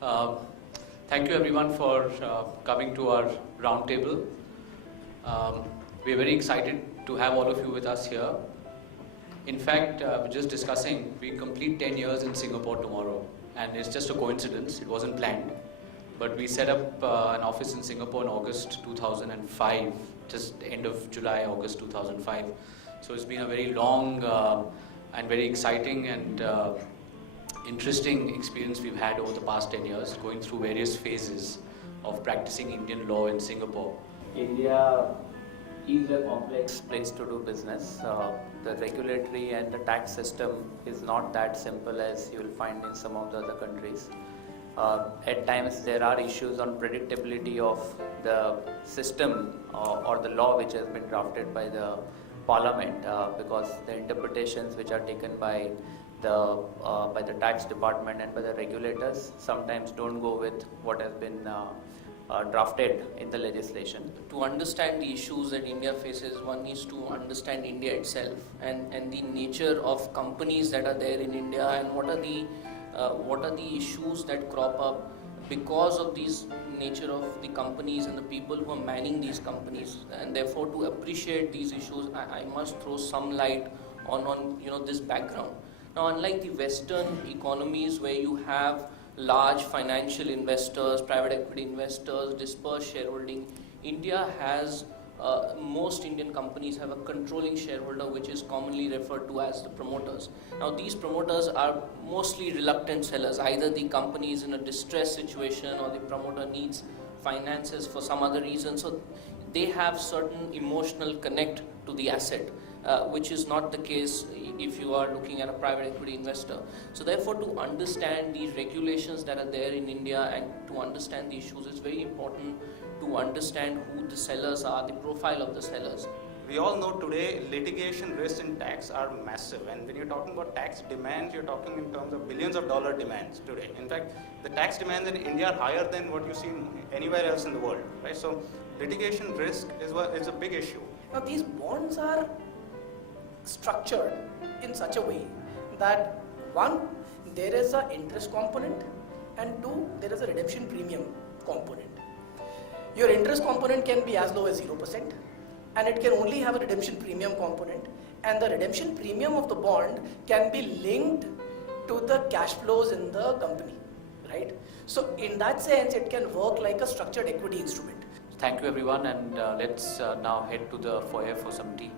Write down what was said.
Uh, Thank you everyone for coming to our roundtable. We're very excited to have all of you with us here. In fact, we're just discussing, we complete 10 years in Singapore tomorrow, and it's just a coincidence, it wasn't planned. But we set up an office in Singapore in August 2005, just end of July, August 2005. So it's been a very long and very exciting and interesting experience we've had over the past 10 years, going through various phases of practicing Indian law in Singapore. India is a complex place to do business. The regulatory and the tax system is not that simple as you will find in some of the other countries. At times there are issues on predictability of the system or the law which has been drafted by the parliament because the interpretations which are taken by the tax department and by the regulators sometimes don't go with what has been drafted in the legislation. To understand the issues that India faces, one needs to understand India itself and the nature of companies that are there in India and what are the issues that crop up because of these nature of the companies and the people who are manning these companies. And therefore, to appreciate these issues, I must throw some light on this background. Now, unlike the Western economies where you have large financial investors, private equity investors, dispersed shareholding, India has, most Indian companies have a controlling shareholder which is commonly referred to as the promoters. Now, these promoters are mostly reluctant sellers. Either the company is in a distressed situation or the promoter needs finances for some other reason. So, they have certain emotional connect to the asset. Which is not the case if you are looking at a private equity investor. So therefore, to understand the regulations that are there in India and to understand the issues, it's very important to understand who the sellers are, the profile of the sellers. We all know today litigation risks in tax are massive, and when you're talking about tax demands, you're talking in terms of billions of dollar demands today. In fact, the tax demands in India are higher than what you see anywhere else in the world, right? So litigation risk is a big issue. Now these bonds are structured in such a way that one, there is an interest component, and two, there is a redemption premium component. Your interest component can be as low as 0%, and it can only have a redemption premium component, and the redemption premium of the bond can be linked to the cash flows in the company, right? So in that sense, it can work like a structured equity instrument. Thank you everyone, and let's now head to the foyer for some tea.